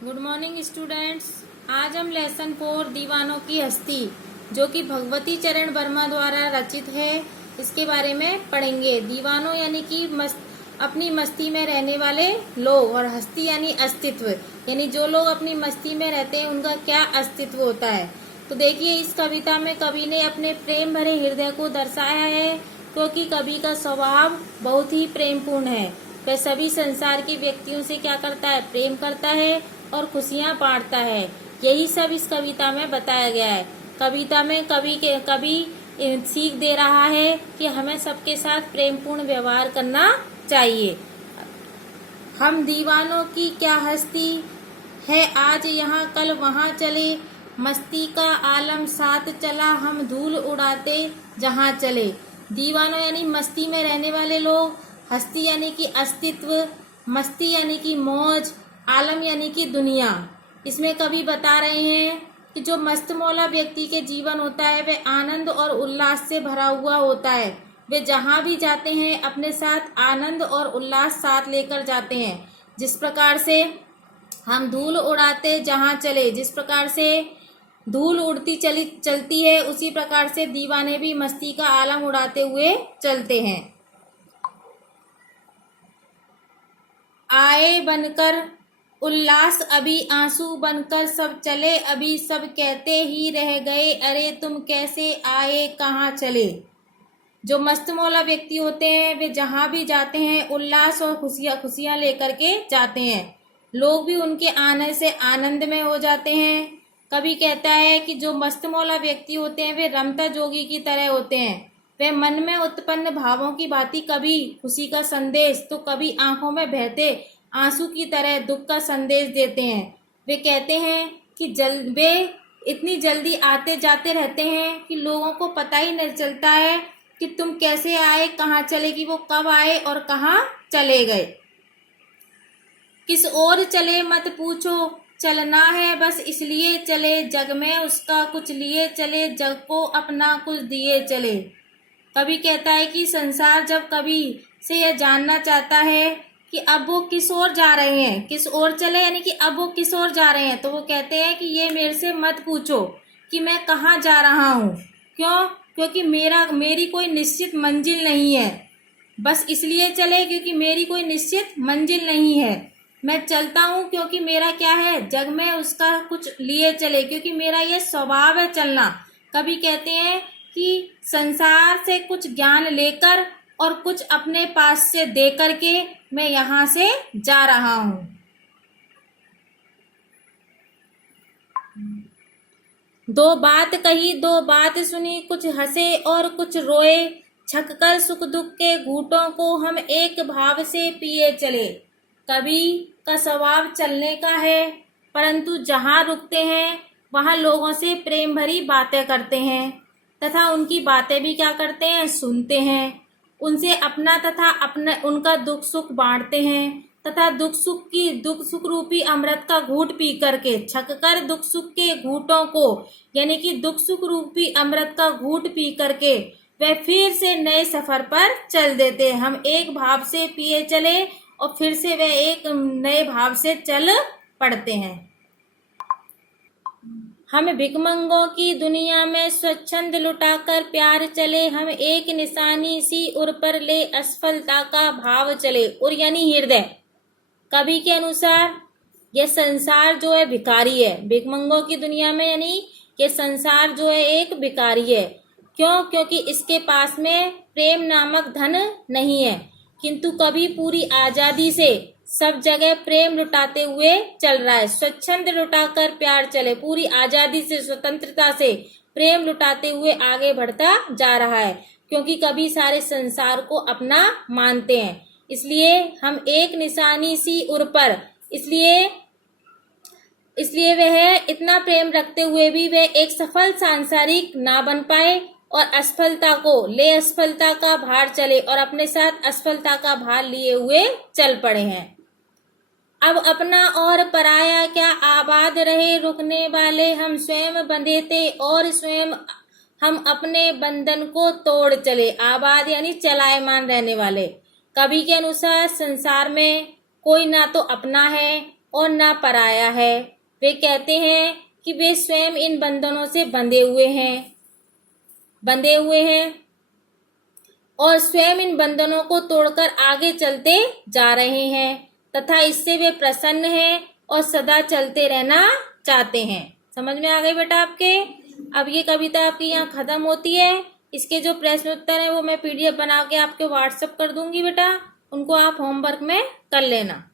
Good morning students. आज हम lesson 4 दीवानों की हस्ती जो कि भगवती चरण वर्मा द्वारा रचित है इसके बारे में पढ़ेंगे। दीवानों यानी कि अपनी मस्ती में रहने वाले लोग, और हस्ती यानी अस्तित्व, यानी जो लोग अपनी मस्ती में रहते हैं उनका क्या अस्तित्व होता है। तो देखिए, इस कविता में कवि ने अपने प्रेम भरे हृदय को दर्शाया है, क्योंकि कवि का स्वभाव बहुत ही प्रेमपूर्ण है। वह सभी संसार के व्यक्तियों से क्या करता है, प्रेम करता है और खुशियां बांटता है। यही सब इस कविता में बताया गया है। कविता में कवि सीख दे रहा है कि हमें सबके साथ प्रेमपूर्ण व्यवहार करना चाहिए। हम दीवानों की क्या हस्ती है, आज यहाँ कल वहाँ चले, मस्ती का आलम साथ चला, हम धूल उड़ाते जहाँ चले। दीवानों यानी मस्ती में रहने वाले लोग, हस्ती यानी कि अस्तित्व, मस्ती यानी कि मौज, आलम यानी कि दुनिया। इसमें कवि बता रहे हैं कि जो मस्त मौला व्यक्ति के जीवन होता है वह आनंद और उल्लास से भरा हुआ होता है। वे जहाँ भी जाते हैं अपने साथ आनंद और उल्लास साथ लेकर जाते हैं। जिस प्रकार से हम धूल उड़ाते जहाँ चले, जिस प्रकार से धूल उड़ती चलती है, उसी प्रकार से दीवाने भी मस्ती का आलम उड़ाते हुए चलते हैं। आए बनकर उल्लास अभी आंसू बनकर सब चले, अभी सब कहते ही रह गए, अरे तुम कैसे आए कहाँ चले। जो मस्त मौला व्यक्ति होते हैं वे जहाँ भी जाते हैं उल्लास और खुशियां लेकर के जाते हैं। लोग भी उनके आने से आनंद में हो जाते हैं। कवि कहता है कि जो मस्त मौला व्यक्ति होते हैं वे रमता जोगी की तरह होते हैं। वे मन में उत्पन्न भावों की भांति कभी खुशी का संदेश तो कभी आंखों में बहते आंसू की तरह दुख का संदेश देते हैं। वे कहते हैं कि वे इतनी जल्दी आते जाते रहते हैं कि लोगों को पता ही नहीं चलता है कि तुम कैसे आए कहाँ चले, कि वो कब आए और कहाँ चले गए। किस ओर चले मत पूछो, चलना है बस इसलिए चले, जग में उसका कुछ लिए चले, जग को अपना कुछ दिए चले। कवि कहता है कि संसार जब कवि से यह जानना चाहता है कि अब वो किस ओर जा रहे हैं, किस ओर चले यानी कि अब वो किस ओर जा रहे हैं, तो वो कहते हैं कि ये मेरे से मत पूछो कि मैं कहाँ जा रहा हूँ। क्यों? क्योंकि मेरी कोई निश्चित मंजिल नहीं है। बस इसलिए चले क्योंकि मेरी कोई निश्चित मंजिल नहीं है। मैं चलता हूँ क्योंकि मेरा क्या है, जग में उसका कुछ लिए चले, क्योंकि मेरा ये स्वभाव है चलना। कवि कहते हैं कि संसार से कुछ ज्ञान लेकर और कुछ अपने पास से दे करके मैं यहाँ से जा रहा हूँ। दो बात कही दो बात सुनी, कुछ हंसे और कुछ रोए, छककर सुख दुख के घूंटों को हम एक भाव से पिए चले। कवि का स्वभाव चलने का है, परंतु जहाँ रुकते हैं वहाँ लोगों से प्रेम भरी बातें करते हैं तथा उनकी बातें भी क्या करते हैं, सुनते हैं। उनसे अपना तथा उनका दुख सुख बांटते हैं तथा दुख सुख रूपी अमृत का घूंट पी करके छककर दुख सुख के घूंटों को यानी कि दुख सुख रूपी अमृत का घूंट पी करके वे फिर से नए सफर पर चल देते हैं। हम एक भाव से पिए चले और फिर से वे एक नए भाव से चल पड़ते हैं। हम भिकमंगों की दुनिया में स्वच्छंद लुटाकर प्यार चले, हम एक निशानी सी उर पर ले असफलता का भाव चले। उर यानी हृदय। कवि के अनुसार यह संसार जो है भिखारी है। भिकमंगों की दुनिया में यानी ये संसार जो है एक भिखारी है। क्यों? क्योंकि इसके पास में प्रेम नामक धन नहीं है, किंतु कवि पूरी आजादी से सब जगह प्रेम लुटाते हुए चल रहा है। स्वच्छंद लुटाकर प्यार चले, पूरी आजादी से स्वतंत्रता से प्रेम लुटाते हुए आगे बढ़ता जा रहा है, क्योंकि कवि सारे संसार को अपना मानते हैं। इसलिए हम एक निशानी सी उर पर, इसलिए वह इतना प्रेम रखते हुए भी वह एक सफल सांसारिक ना बन पाए और असफलता को ले असफलता का भार चले और अपने साथ असफलता का भार लिए हुए चल पड़े हैं। अब अपना और पराया क्या आबाद रहे, रुकने वाले हम स्वयं बंधे थे और स्वयं हम अपने बंधन को तोड़ चले। आबाद यानी चलायमान रहने वाले। कवि के अनुसार संसार में कोई ना तो अपना है और ना पराया है। वे कहते हैं कि वे स्वयं इन बंधनों से बंधे हुए हैं और स्वयं इन बंधनों को तोड़कर आगे चलते जा रहे हैं तथा इससे वे प्रसन्न हैं और सदा चलते रहना चाहते हैं। समझ में आ गई बेटा आपके? अब ये कविता आपकी यहाँ खत्म होती है। इसके जो प्रश्न उत्तर है वो मैं PDF बना के आपके व्हाट्सएप कर दूंगी बेटा, उनको आप होमवर्क में कर लेना।